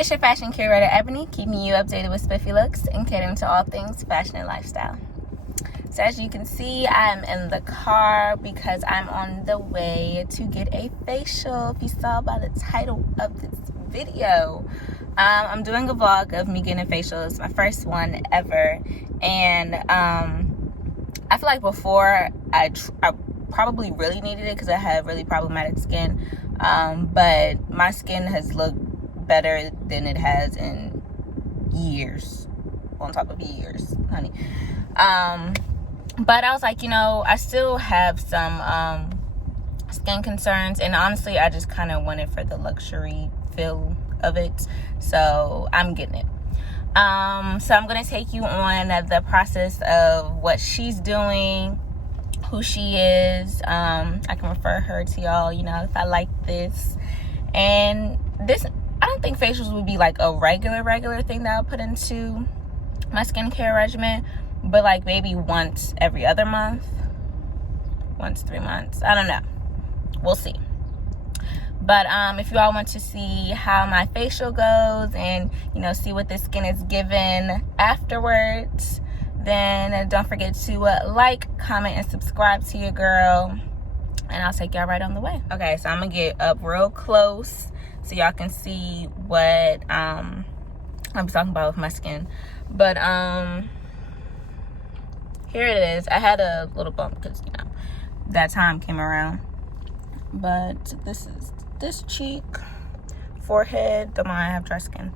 It's your fashion curator, Ebony, keeping you updated with spiffy looks and catering to all things fashion and lifestyle. So as you can see, I'm in the car because I'm on the way to get a facial. If you saw by the title of this video, I'm doing a vlog of me getting a facial. It's my first one ever, and I feel like before I probably really needed it because I have really problematic skin, but my skin has looked better than it has in years, on top of years, honey. But I was like, I still have some skin concerns, and honestly I just kind of went it for the luxury feel of it, so I'm getting it. So I'm gonna take you on the process of what she's doing, who she is. I can refer her to y'all, if I like this. And this, I don't think facials would be like a regular thing that I'll put into my skincare regimen, but like maybe once every other month, once 3 months, I don't know, we'll see. But if you all want to see how my facial goes and see what the skin is given afterwards, then don't forget to like, comment, and subscribe to your girl, and I'll take y'all right on the way. Okay, so I'm gonna get up real close so y'all can see what I'm talking about with my skin. But here it is. I had a little bump because that time came around, but this is this cheek, forehead. Don't mind, I have dry skin.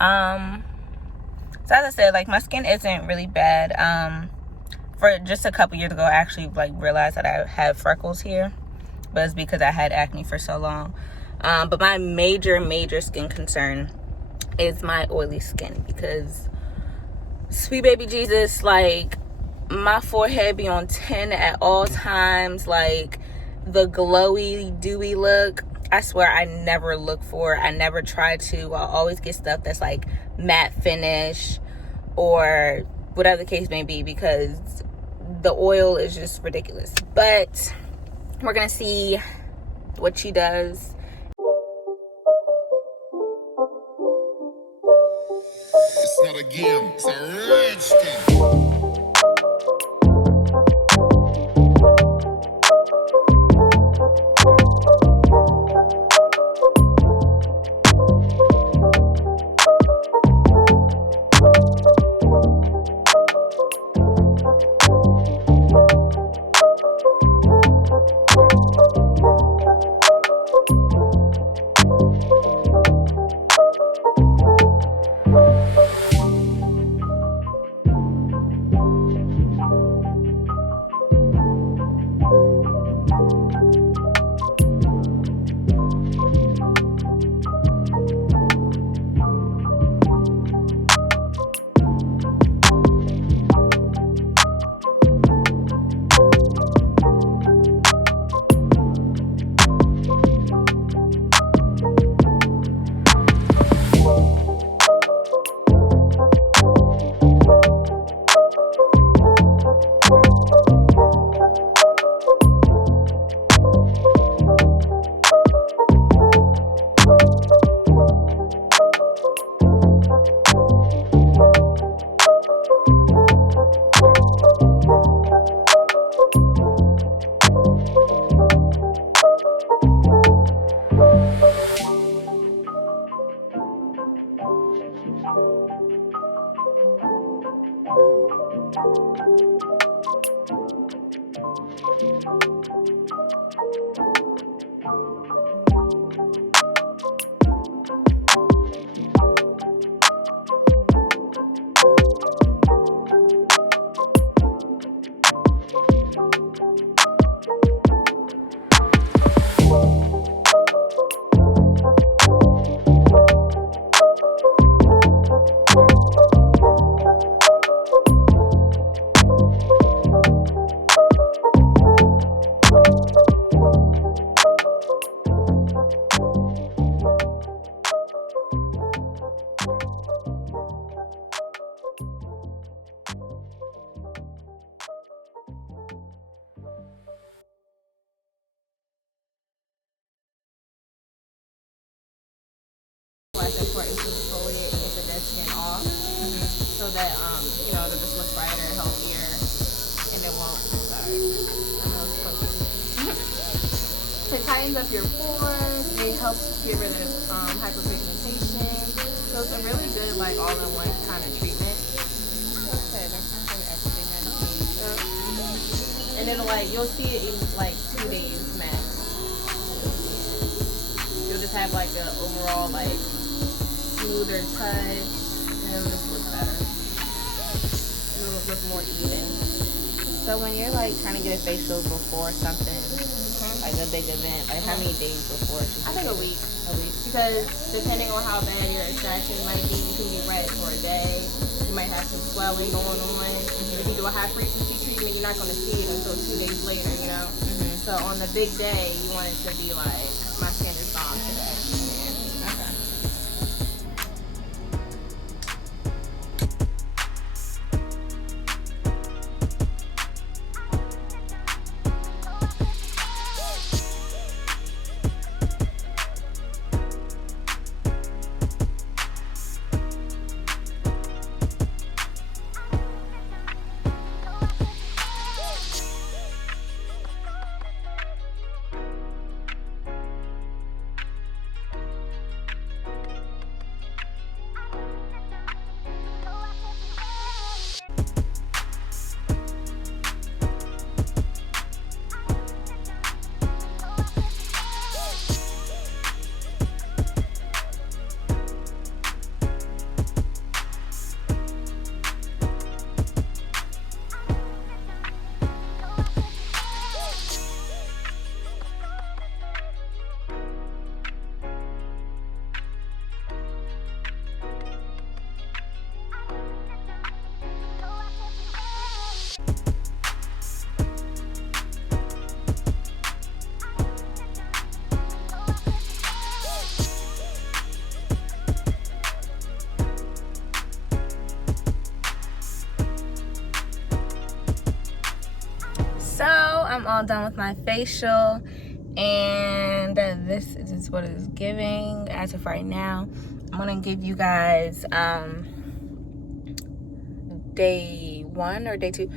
So as I said, like, my skin isn't really bad. For just a couple years ago, I actually realized that I have freckles here, but it's because I had acne for so long. But my major skin concern is my oily skin, because sweet baby Jesus, like, my forehead be on 10 at all times. Like, the glowy, dewy look, I swear I never look for it. I never try to. I'll always get stuff that's like matte finish or whatever the case may be, because the oil is just ridiculous. But we're gonna see what she does. It's not a game, it's a rich thing. Why it's important to so that you know, it'll just look brighter, healthier, and it won't. Sorry, I know it's funky. So it tightens up your pores. It helps get rid of hyperpigmentation. So it's a really good, like, all-in-one kind of treatment. Okay, that's not everything I need. And it'll, like, you'll see it in like 2 days max. You'll just have like an overall, like, smoother touch, and it'll just look better. It'll look more even. So when you're like trying to get a facial before something, like a big event, like how many days before? I think a week. A week. Because depending on how bad your extraction might be, you can be red for a day. You might have some swelling going on. If you do a high frequency treatment, you're not going to see it until 2 days later, you know? So on the big day, you want it to be like, my skin is bomb today. Yeah. Okay. So I'm all done with my facial, and this is what it's giving as of right now. I'm gonna give you guys day 1 or day 2,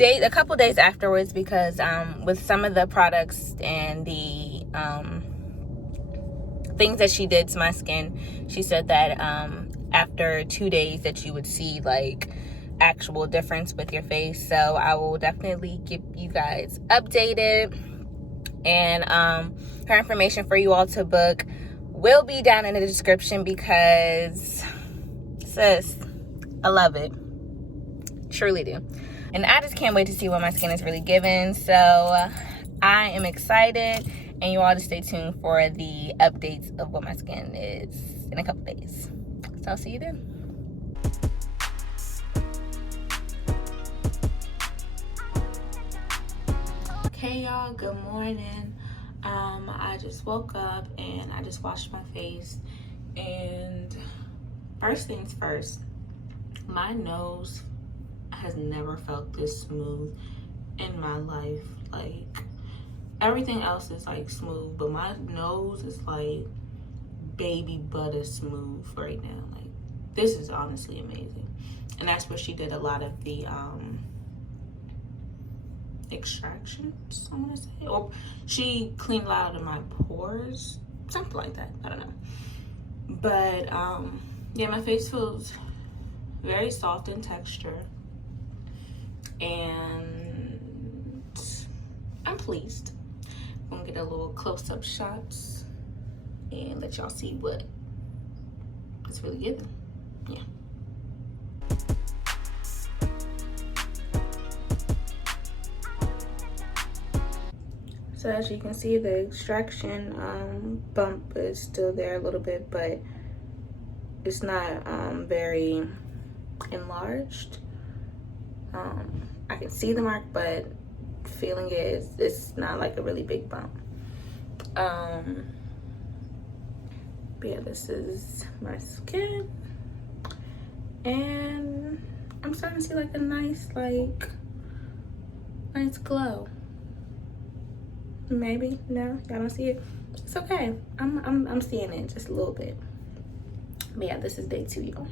a couple days afterwards, because with some of the products and the things that she did to my skin, she said that after 2 days that you would see like actual difference with your face. So I will definitely keep you guys updated, and her information for you all to book will be down in the description, because sis, I love it, truly do. And I just can't wait to see what my skin is really giving. So I am excited, and you all just stay tuned for the updates of what my skin is in a couple days. So I'll see you then. Hey y'all, good morning. I just woke up and I just washed my face, and first things first, my nose has never felt this smooth in my life. Like, everything else is like smooth, but my nose is like baby butter smooth right now. Like, this is honestly amazing. And that's where she did a lot of the extractions, I want to say, or she cleaned a lot of my pores, something like that, I don't know. But yeah, my face feels very soft in texture, and I'm pleased. I'm gonna get a little close-up shots and let y'all see what it's really giving. Yeah. So as you can see, the extraction bump is still there a little bit, but it's not very enlarged. I can see the mark, but feeling it, it's not like a really big bump. But yeah, this is my skin, and I'm starting to see like a nice glow. Maybe no, y'all don't see it. It's okay. I'm seeing it just a little bit. But yeah, this is day 2, y'all.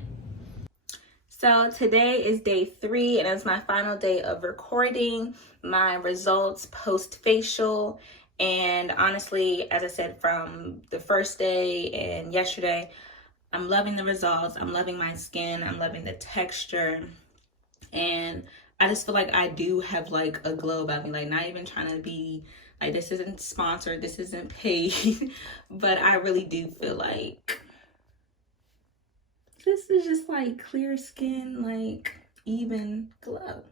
So today is day 3 and it's my final day of recording my results post facial. And honestly, as I said, from the first day and yesterday, I'm loving the results. I'm loving my skin. I'm loving the texture. And I just feel like I do have like a glow about me, like not even trying to be like, this isn't sponsored, this isn't paid, but I really do feel like this is just like clear skin, like even glow.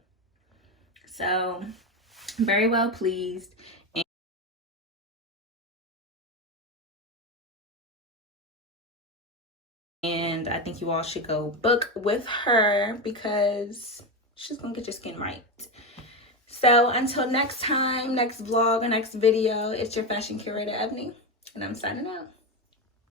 So very well pleased. And I think you all should go book with her because she's gonna get your skin right. So until next time, next vlog or next video, it's your fashion curator Ebony, and I'm signing out.